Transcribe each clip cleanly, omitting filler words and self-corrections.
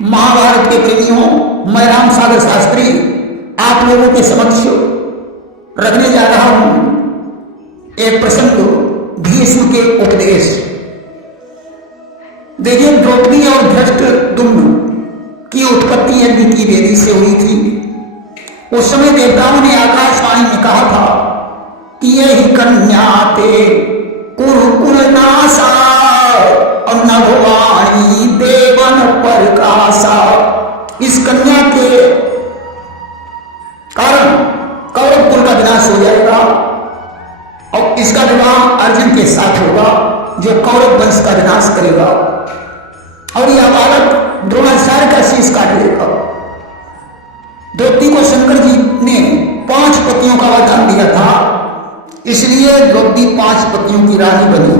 महाभारत के प्रेमियों, मैं राम सागर शास्त्री आप लोगों के समक्ष रखने जा रहा हूं एक प्रसंग, भीष्म के उपदेश। देखिए, द्रौपदी और धृष्टद्युम्न की उत्पत्ति यज्ञ की वेदी से हुई थी। उस समय देवताओं ने आकाशवाणी में कहा था कि यही कन्या ते कुरुकुलनासा और नभवाणी देवन प्रकाशा। इस कन्या के कारण कौरव कुल का विनाश हो जाएगा और इसका विवाह अर्जुन के साथ होगा जो कौरव वंश का विनाश करेगा, और यह बालक द्रोणाचार्य का शीश काट लेगा। द्रौपदी को शंकर जी ने 5 पतियों का वरदान दिया था, इसलिए द्रौपदी 5 पतियों की रानी बनी।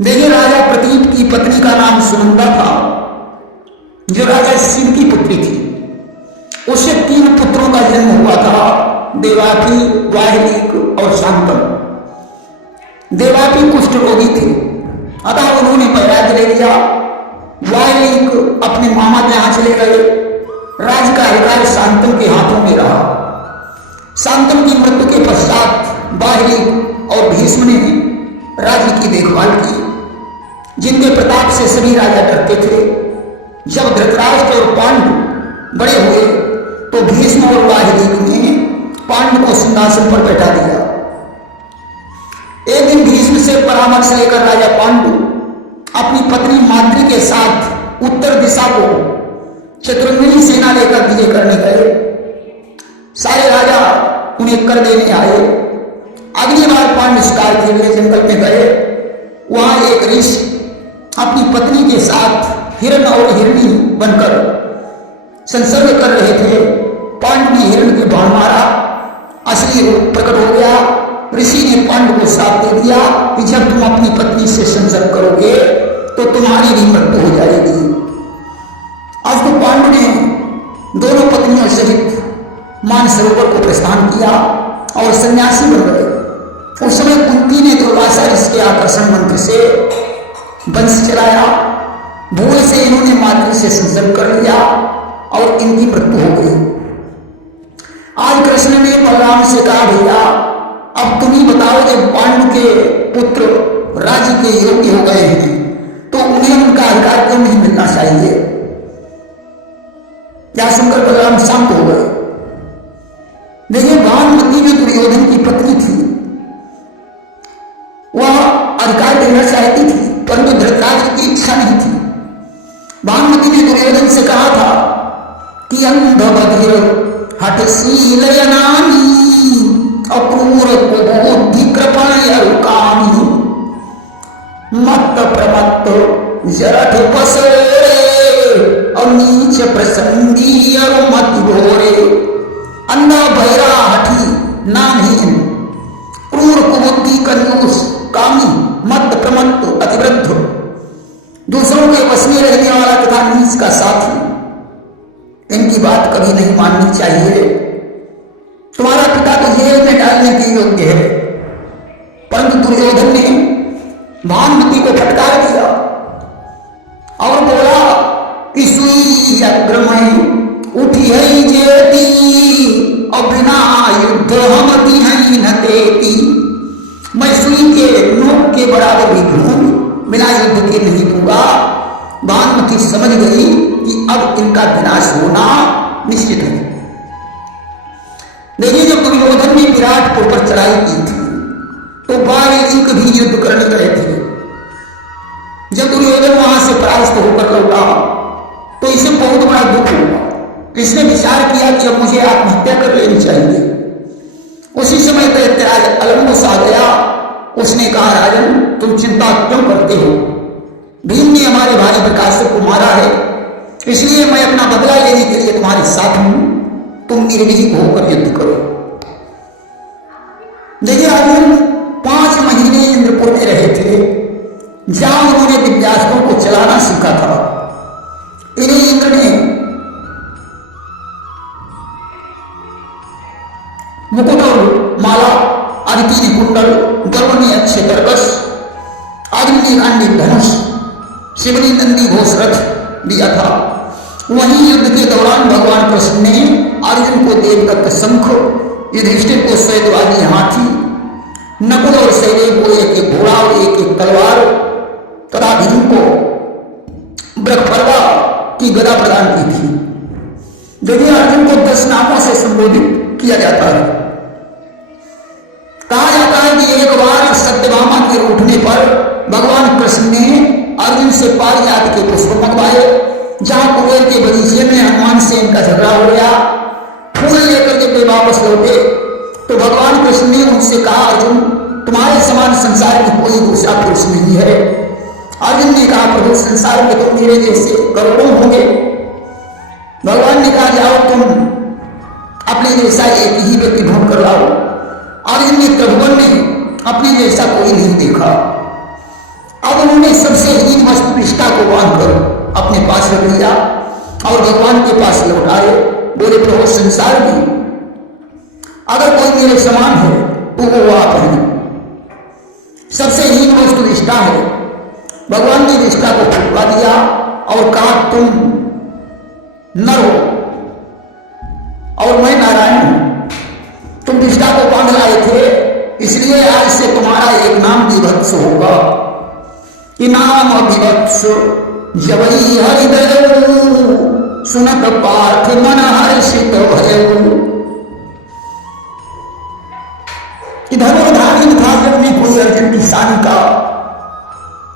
देखिए, राजा प्रतीप की पत्नी का नाम सुनंदा था जो राजा शिव की पुत्री थी। उससे 3 पुत्रों का जन्म हुआ था, देवाकी, वाहिनीक और शांतनु। देवाकी कुष्ठ रोगी थे, अतः उन्होंने वैराग्य ले लिया। वाहिनीक अपने मामा के यहां चले गए। राज्य का अधिकार शांतनु के हाथों में रहा। शांतनु की मृत्यु के पश्चात वाहिनीक और भीष्म ने राज्य की देखभाल की, जिनके प्रताप से सभी राजा डरते थे। जब धृतराष्ट्र और पांडु बड़े हुए तो भीष्म और वाहिनीक ने पांडु को सिंहासन पर बैठा दिया। एक दिन भीष्म से परामर्श लेकर राजा पांडु अपनी पत्नी माद्री के साथ उत्तर दिशा को शत्रुघ्न सेना लेकर विजय करने गए। सारे राजा उन्हें कर देने आए। अगली बार पांडु शिकार के लिए जंगल में गए। वहां एक ऋषि अपनी पत्नी के साथ हिरण और हिरणी बनकर संसर्ग कर रहे थे। पांडु ने हिरण के बाण मारा, असली रूप प्रकट हो गया। ऋषि ने पांडु को श्राप दे दिया कि जब तुम अपनी पत्नी से संसर्ग करोगे तो तुम्हारी भी मृत्यु हो जाएगी। अब तो पांडु ने दोनों पत्नियों सहित मानसरोवर को प्रस्थान किया और सन्यासी बन गए। उस समय कुंती ने दुर्वासा ऋषि के आकर्षण मंत्र से वंश चलाया। भूल से इन्होंने मातृ से संसर्ग कर लिया और इनकी मृत्यु हो गई। आज कृष्ण ने बलराम से कहा, भैया अब तुम ही बताओ, जब पांडु के पुत्र राज्य के योग्य हो गए हैं तो उन्हें उनका अधिकार क्यों नहीं मिलना चाहिए? क्या सुनकर बलराम शांत हो गए। देखिए, भानुमति जो दुर्योधन की पत्नी थी वह अधिकार देना चाहती थी, परंतु धृतराष्ट्र की इच्छा नहीं थी। भानुमति ने दुर्योधन से कहा था कि अंध बधिर हठशीलयनानी अक्रूर बुद्धि कृपणयरुकामी मत्त प्रमत्त जरठ पसरे और नीच प्रसंगी और मति भोरे। अंधा बहरा हठी नामहीन क्रूर कुबुद्धि कंजूस कामी मत्त प्रमत्त अतिवृद्ध, दूसरों के वश में रहने वाला तथा नीच का साथी, इनकी बात कभी नहीं माननी चाहिए। तुम्हारा पिता तो जेल में डालने के योग्य है, परंतु दुर्योधन ने भानुमति को फटकार दिया और बोला कि सुई अग्रमय उठी है जेती और बिना युद्ध हम दिहई न देती। मैं सुई के नोक के बराबर भी घूम बिना युद्ध के नहीं दूंगा। भानुमति समझ गई कि अब इनका विनाश होना निश्चित है। देखिए, जब दुर्योधन ने विराटपुर पर चढ़ाई की थी तो वाल्मीकि भी युद्ध करने गए थे। जब दुर्योधन वहां से परास्त होकर लौटा तो इसे बहुत बड़ा दुख हुआ। इसने विचार किया कि अब मुझे आत्महत्या कर लेनी चाहिए। उसी समय दैत्यराज अलंबुस आ गया। उसने कहा, राजन तुम चिंता क्यों करते हो? भीम ने हमारे भाई प्रकाशक को मारा है, इसलिए मैं अपना बदला लेने के लिए तुम्हारे साथ हूं। तुम निर्भीक होकर युद्ध करो। देखिए, अर्जुन 5 महीने इंद्रपुर में रहे थे, जहां उन्होंने दिव्यास्त्रों को चलाना सीखा था। इन्हें इंद्र ने मुकुट और माला, अदिति ने कुंडल, गरुड़ ने अच्छे कर्कश, अग्नि ने खंडित धनुष, शिवनी नंदी घोष रथ दिया था। वहीं युद्ध के दौरान भगवान कृष्ण ने अर्जुन को देवदत्त शंख, युधिष्ठिर को श्वेतवादी हाथी, नकुल और सहदेव को एक एक घोड़ा और एक एक तलवार तथा भीम को ब्रह्मपर्वा की गदा प्रदान की थी। देखिए, अर्जुन को 10 नामों से संबोधित किया जाता है। कहा जाता है कि एक बार सत्यभामा के उठने पर भगवान कृष्ण ने अर्जुन से पारिजात के पुष्प मंगवाए। जहां कुबेर के बगीचे में हनुमान से इनका झगड़ा हो गया, फूल लेकर के वे वापस लौटे तो भगवान कृष्ण ने उनसे कहा, अर्जुन, तुम्हारे समान संसार में कोई दूसरा पुरुष नहीं है। अर्जुन ने कहा, प्रभु, संसार में तो मेरे जैसे करोड़ों होंगे। भगवान ने कहा, जाओ तुम अपने जैसा एक ही व्यक्ति ढूंढ कर लाओ। अर्जुन ने त्रिभुवन में अपने जैसा कोई नहीं देखा। अब उन्होंने सबसे हीन वस्तु निष्ठा को बांधकर अपने पास रख लिया और भगवान के पास लौटाए। बोले, प्रभु, संसार में अगर कोई मेरे समान है तो वो आप हैं। सबसे हीन वस्तु निष्ठा है। भगवान ने निष्ठा को फुटवा दिया और कहा, तुम नर हो और मैं नारायण हूं। तुम निष्ठा को बांध लाए थे, इसलिए आज से तुम्हारा एक नाम विभत्स होगा। इनाम विभत्स जबई हरिदय सुनत पार्थ मन हर्षित भयऊ। धनुर्धारी था जब में कोई अर्जुन की शान का,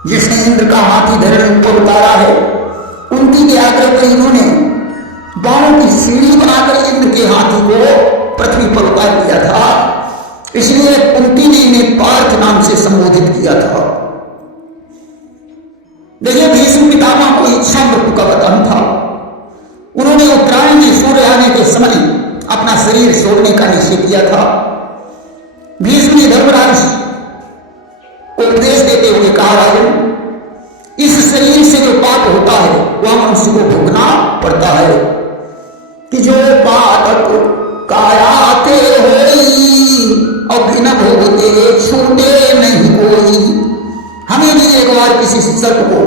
जिसने इंद्र का हाथी धरण ऊपर उतारा है। कुंती के आग्रह पर इन्होंने बाणों की सीढ़ी बनाकर इंद्र के हाथी को पृथ्वी पर उतार दिया था। इसलिए कुंती ने इन्हें पार्थ नाम से संबोधित किया था। देखिए, भीष्म पितामह को इच्छा मृत्यु का बतन था। उन्होंने उत्तरायण में सूर्य आने के समय अपना शरीर छोड़ने का निश्चय किया था। भीष्म ने धर्मराज को उपदेश देते हुए कहा, राजन, इस शरीर से जो पाप होता है वह मनुष्य को भोगना पड़ता है कि जो पाप कायाते होई और बिना भोगते छूटे नहीं कोई। हमने भी एक बार किसी सर्प को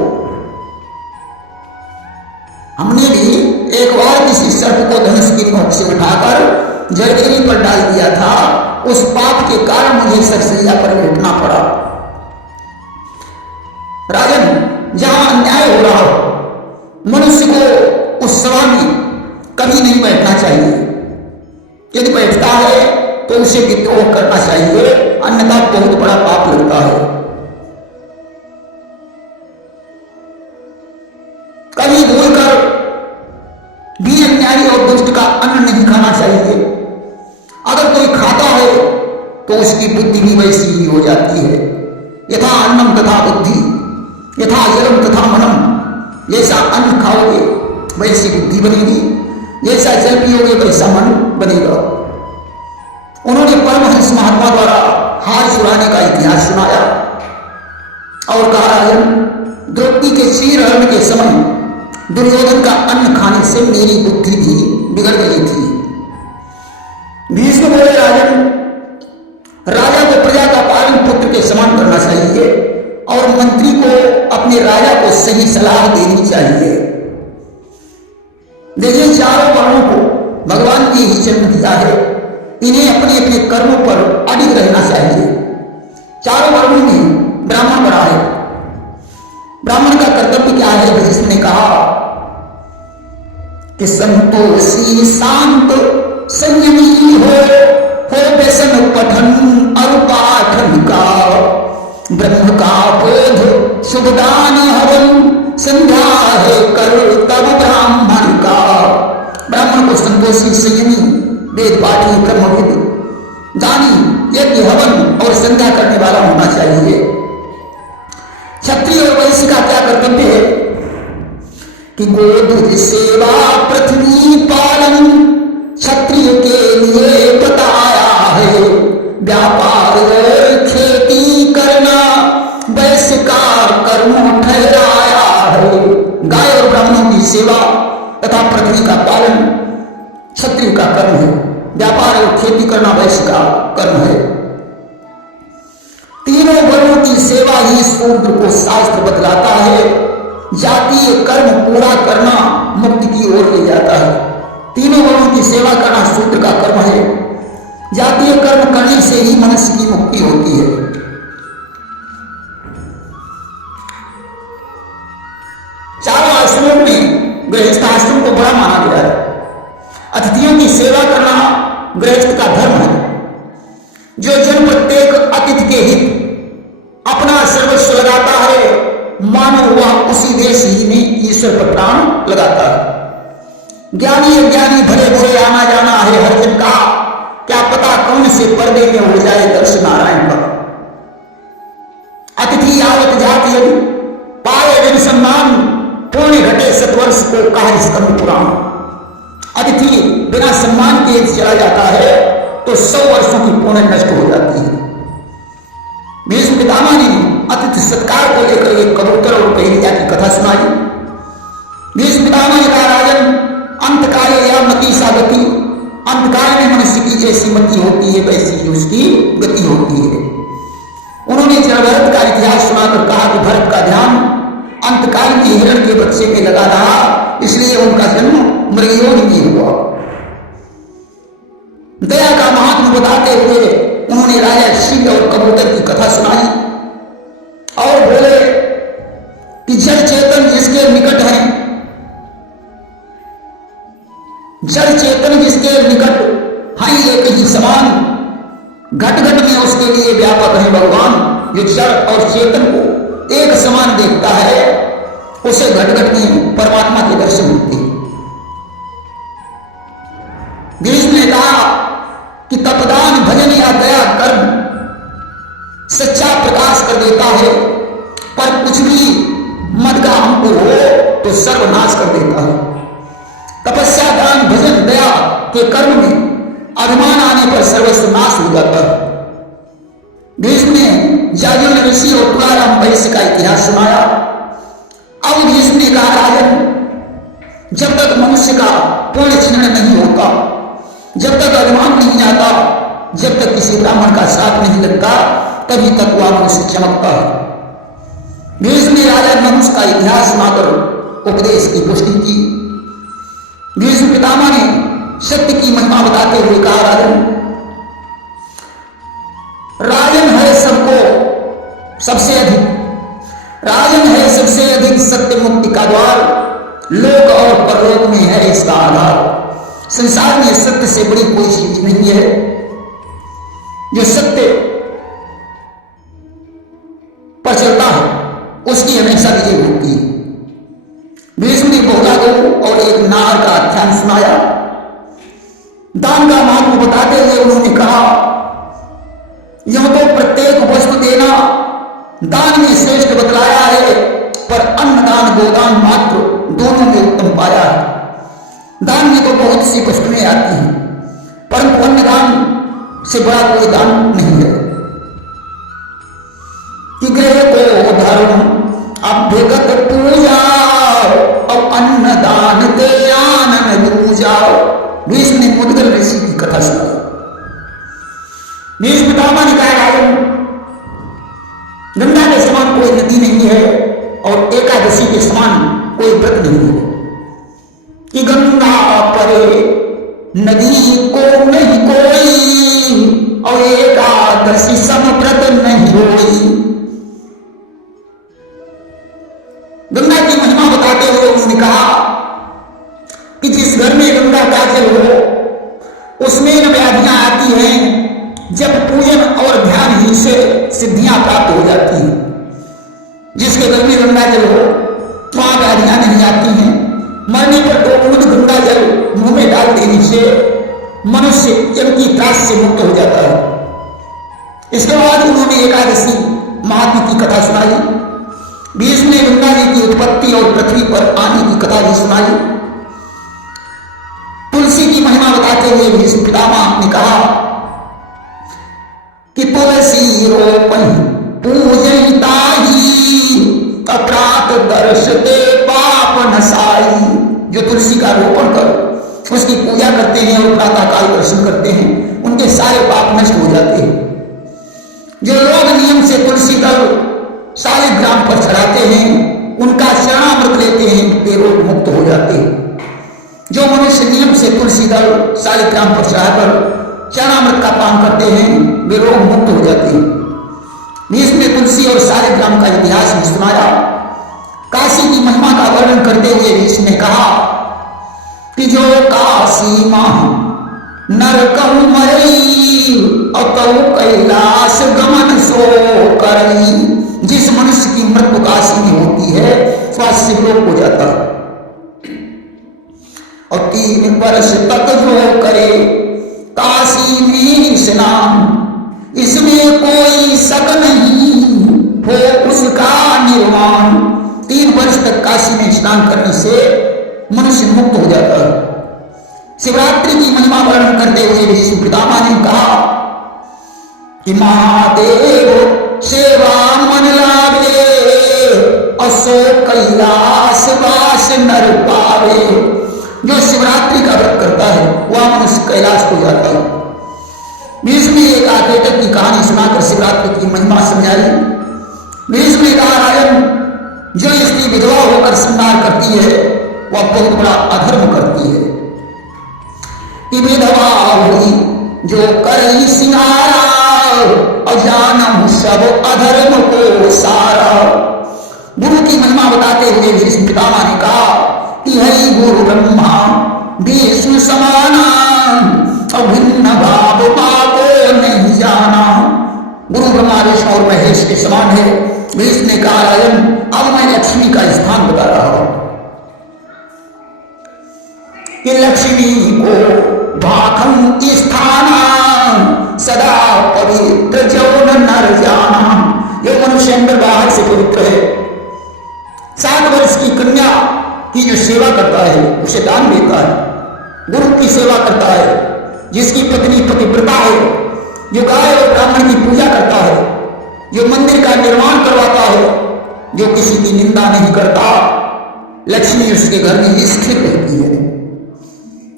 धनुष की नोक से उठाकर जलदेवी पर डाल दिया था। उस पाप के कारण मुझे सरसैया पर बैठना पड़ा। राजन, जहां अन्याय हो रहा हो, मनुष्य को उस सभा में कभी नहीं बैठना चाहिए। यदि बैठता है तो उसे विद्रोह करना चाहिए, अन्यथा बहुत बड़ा पाप लगता है। कभी भूलकर भी अन्यायी और दुष्ट का अन्न नहीं खाना चाहिए। अगर कोई खाता है तो उसकी बुद्धि भी वैसी ही हो जाती है। यथा अन्नम तथा बुद्धि, यथा जलम तथा मनम। जैसा अन्न खाओगे वैसी बुद्धि बनेगी, जैसा जल पियोगे वैसा मन बनेगा। उन्होंने परमहंस महात्मा द्वारा हार छुड़ाने का इतिहास सुनाया और कहा, राजन, द्रौपदी के चीरहरण के समय दुर्योधन का अन्न खाने से मेरी बुद्धि भी बिगड़ गई थी। भीष्म बोले, राजन, राजा को प्रजा का पालन पुत्र के समान करना चाहिए और मंत्री को अपने राजा को सही सलाह देनी चाहिए। देखिए, चारों वर्णों को भगवान ने ही जन्म दिया है। इन्हें अपने अपने कर्मों पर अडिग रहना चाहिए। चारों वर्णों में ब्राह्मण बड़ा है। ब्राह्मण का कर्तव्य क्या है? भीष्म ने कहा कि संतोषी शांत संयमी हो व्यसन पठन अनुपाठन का, ब्रह्म का बोध शुभदान हवन संध्या है कर तब ब्राह्मण का। ब्राह्मण को संतोषी, संयमी, वेद पाठी, ब्रह्मविद, दानी, यज्ञ, हवन और संध्या करने वाला होना चाहिए। क्षत्रिय और वैश्य का क्या कर्तव्य है कि गोदुज सेवा पृथ्वी पालन क्षत्रिय के लिए बताया है। व्यापार और खेती करना वैश्य का कर्म ठहराया है। गाय और ब्राह्मणों की सेवा तथा पृथ्वी का पालन क्षत्रिय का कर्म है। व्यापार और खेती करना वैश्य का कर्म है। तीनों वर्णों की सेवा ही शूद्र को शास्त्र बतलाता है। जातीय कर्म पूरा करना मुक्ति की ओर ले जाता है। तीनों वर्णों की सेवा करना शूद्र का कर्म है। जातीय कर्म करने से ही मनुष्य की मुक्ति होती है। चारों आश्रमों में गृहस्थ आश्रम को बड़ा माना गया है। अतिथियों की सेवा करना गृहस्थ का धर्म है। जो जन प्रत्येक अतिथि के हित अपना सर्वस्व लगाता है, मानो वह उसी देश ही में ईश्वर पर प्राण लगाता है। ज्ञानी अज्ञानी भले बुरे आना जाना है हर जन का, क्या पता कौन से पर्दे में हो जाए दर्शन नारायण का। अतिथि आवत जाति यदि पाए जन सम्मान, पुण्य घटे सतवर्ष को कहा स्कंद पुराण। अतिथि बिना सम्मान के चला जाता है तो 100 वर्षों की पुण्य नष्ट हो जाती है। भीष्म पितामह ने अतिथि सत्कार को लेकर एक कबूतर और पहेलिया की कथा सुनाई। भीष्म पितामह ने कहा, राजन, अंतकाले या मति सा गति, अंतकाल में मनुष्य की जैसी मति होती है वैसी ही उसकी गति होती है। उन्होंने जब भरत का इतिहास सुनाकर कहा कि भरत का ध्यान अंतकाल के हिरण के बच्चे में लगा रहा, इसलिए उनका जन्म मृगयोग में हुआ। दया का महात्म बताते हुए उन्होंने राजा सिंह और कबूतर की कथा सुनाई और बोले कि जल चेतन जिसके निकट है, जल चेतन जिसके निकट है एक ही समान, घट घट में उसके लिए व्यापक है भगवान। जो जड़ और चेतन को एक समान देखता है उसे घट घट में परमात्मा के दर्शन होते हैं। भीष्म ने कहा कि तपदान भजन या दया कर्म सच्चा प्रकाश कर देता है, पर कुछ भी मद का अंकुर हो तो सर्वनाश कर देता है। तपस्या दान भजन दया के कर्म में अभिमान आने पर सर्वस्व नाश हो जाता है। भीष्म ने जाजूल ऋषि और तुलाराम वैश्य का इतिहास सुनाया। अब भीष्म ने कहा, राजन, जब तक मनुष्य का पुण्य क्षीण नहीं होता, जब तक अभिमान नहीं आता, जब तक किसी ब्राह्मण का श्राप नहीं लगता, तभी तक वह मनुष्य चमकता है। भीष्म ने राजा नहुष का इतिहास सुनाकर उपदेश की पुष्टि की। भीष्म पितामह ने सत्य की महिमा बताते हुए कहा, राजन, राजन है सबको सबसे अधिक, राजन है सबसे अधिक सत्य मुक्ति का द्वार, लोक और परलोक में है इसका आधार। संसार में सत्य से बड़ी कोई चीज नहीं है। जो सत्य पर चलता है उसकी हमेशा विजय होती है। भीष्म ने बहुला गौ और एक नार का आख्यान सुनाया। दान का महत्व बताते हुए उन्होंने कहा, यह तो प्रत्येक वस्तु देना दान में श्रेष्ठ बतलाया है, पर अन्नदान गोदान मात्र दोनों में उत्तम पाया है। दान में तो बहुत सी वस्तुएं आती हैं, परंतु अन्नदान से बड़ा कोई दान नहीं है। कि गृह को धर्म अभ्यगत पूजा और अन्नदान दे आनंद दूजा। भीष्म ने मुद्गल ऋषि की कथा सुनाई। भीष्म पितामह ने कहा, गंगा के समान कोई नदी नहीं है और एकादशी के समान कोई व्रत नहीं है। कि गंगा परे नदी को नहीं कोई और एकादशी सम व्रत नहीं होई। गंगा की महिमा बताते हुए उन्होंने कहा कि जिस घर में गंगा का जल हो उसमें न व्याधियां आती हैं, जब पूजन और ध्यान ही से सिद्धियां प्राप्त हो जाती हैं। जिसके घर में गंगा जल हो वहां व्याधियां नहीं आती हैं। मरने पर 2 बूंद गंगा जल मुंह में डाल देने से मनुष्य जल की त्रास से मुक्त हो जाता है। इसके बाद उन्होंने एकादशी महात्मा की कथा सुनाई। भीष्म ने गंगा जी की उत्पत्ति और पृथ्वी पर आने की कथा भी सुनाई। तुलसी की महिमा बताते हुए भीष्म पितामह ने कहा कि तुलसी रोपण पूजयिताही तत्रात दर्शते पाप नसाई। जो तुलसी का रोपण कर उसकी पूजा करते हैं और प्रातःकाल दर्शन करते हैं, उनके सारे पाप नष्ट हो जाते हैं। जो लोग नियम से तुलसी दल सारे ग्राम पर चढ़ाते हैं उनका शरणामृत लेते हैं वे रोग मुक्त हो जाते हैं। जो मनुष्य नियम से तुलसी दल शालिग्राम पर चढ़ाकर चरणामृत का पान करते हैं वे रोग मुक्त हो जाते हैं। भीष्म ने तुलसी और शालिग्राम का इतिहास भी सुनाया। काशी की महिमा का वर्णन करते हुए भीष्म ने कहा कि जो काशी मां नरकहु मरई अतहु कैलाश गमन सो करई। जिस मनुष्य की मृत्यु काशी में होती है वह शिवलोक हो जाता है। और 3 वर्ष तक जो करे काशी में स्नान इसमें कोई शक नहीं हो उसका निर्वाण। 3 वर्ष तक काशी में स्नान करने से मनुष्य मुक्त हो जाता है। शिवरात्रि की महिमा वर्णन करते हुए भीष्म पितामह ने कहा कि महादेव सेवा मन लागे असो कैलाश वास नर पावे। जो शिवरात्रि का व्रत करता है वह मनुष्य कैलाश को जाता है। भीष्म ने एक आकेटक की कहानी सुनाकर शिवरात्रि की महिमा समझाई। भीष्म ने कहा राजन, जो स्त्री विधवा होकर श्रृंगार करती है वह बहुत बड़ा अधर्म करती है। कि विधवा हुई जो करई सिंगारा अजानम सब अधर्म को सारा। गुरु की महिमा बताते हुए भीष्म पितामह ने कहा कि हरि गुरु ब्रह्मा विष्णु समाना अभिन्न भाव को नहीं जाना। गुरु ब्रह्मा विष्णु और महेश के समान है। भीष्म ने कहा राजन, अब मैं लक्ष्मी का स्थान बता रहा हूं कि लक्ष्मी को भाखम स्थाना सदा पवित्र जौन नर जाना। जो मनुष्य अंदर बाहर से पवित्र है, 7 वर्ष की कन्या की जो सेवा करता है उसे दान देता है, गुरु की सेवा करता है, जिसकी पत्नी पतिव्रता है, जो गाय और ब्राह्मण की पूजा करता है, जो मंदिर का निर्माण करवाता है, जो किसी की निंदा नहीं करता, लक्ष्मी उसके घर में स्थिर रहती है।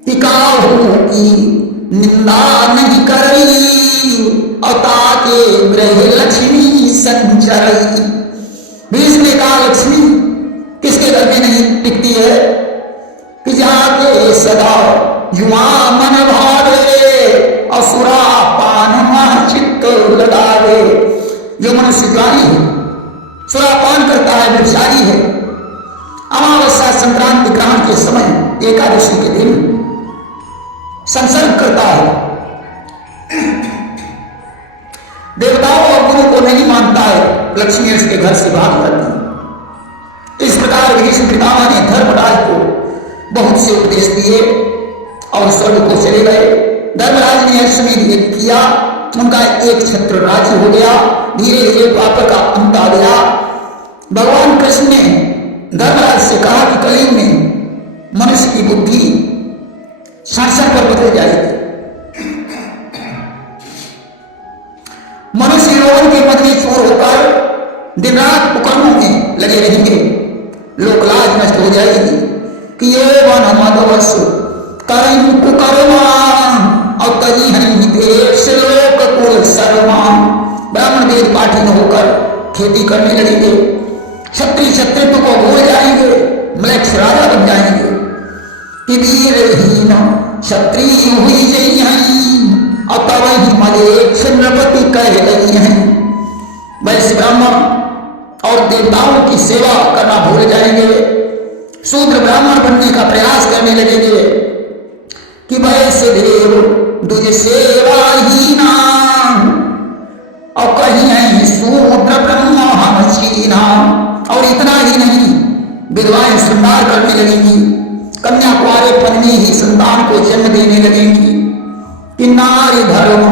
टिकाऊ की निंदा नहीं करी अता के ग्रह लक्ष्मी संचरई। भीष्म ने कहा लक्ष्मी किसके घर में नहीं टिकती है कि जाके सदा युवा मन भावे असुरा पान चित्त लगावे। जो मनुष्य ज्ञानी है, सुरापान करता है, व्यभिचारी है, अमावस्या संक्रांति ग्रहण के समय एकादशी के दिन संसर्ग करता है, देवताओं और गुरु को नहीं मानता है, लक्ष्मी उसके घर से भाग जाती है। इस प्रकार भीष्म पितामह ने धर्मराज को बहुत से उपदेश दिए और स्वर्ग को चले गए। धर्मराज ने अश्वमेध यज्ञ किया, उनका एक छत्र राज्य हो गया। धीरे धीरे द्वापर का अंत आ गया। भगवान कृष्ण ने धर्मराज से कहा कि कलयुग में मनुष्य की बुद्धि शासन पर बदल जाएगी। मनुष्य लोगों के मध्य चोर होकर दिन रात कुकर्मों में लगे रहेंगे, लोकलाज नष्ट हो जाएगी कि ये वन मदवश करें कुकर्मा और तजी हनी देश लोक कुल सर्मा। ब्राह्मण वेद पाठी न होकर खेती करने लगेंगे, क्षत्रिय क्षत्रित्व को भूल जाएंगे, मलेक्ष राजा बन जाएंगे कि वीरहीन क्षत्रिय हुई जई और तब ही मलेक्ष नृपति कह गई हैं। वैश्य ब्राह्मण और देवताओं की सेवा करना भूल जाएंगे, शूद्र ब्राह्मण बनने का प्रयास करने लगेंगे कि वैश्य देव दुज सेवा ही नाम और कहीं है शूद्र ब्रह्म हम छीना। और इतना ही नहीं, विधवाएं श्रृंगार करने लगेंगी, कन्या कुआरेपन में ही संतान को जन्म देने लगेंगी कि नारी धर्म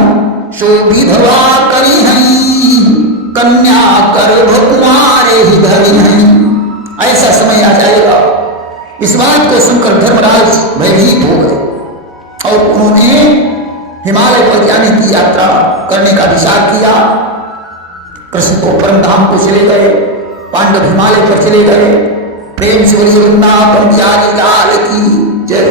शो विधवा करी हैं कन्या गर्भ कुमारे ही धरी हैं। ऐसा समय आ जाएगा। इस बात को सुनकर धर्मराज भयभीत हो गए और उन्होंने हिमालय पर जाने की यात्रा करने का विचार किया। कृष्ण को परम धाम को चले गए, पांडव हिमालय पर चले गए। प्रेम से बोलिए वृंदावन बिहारी लाल की जय।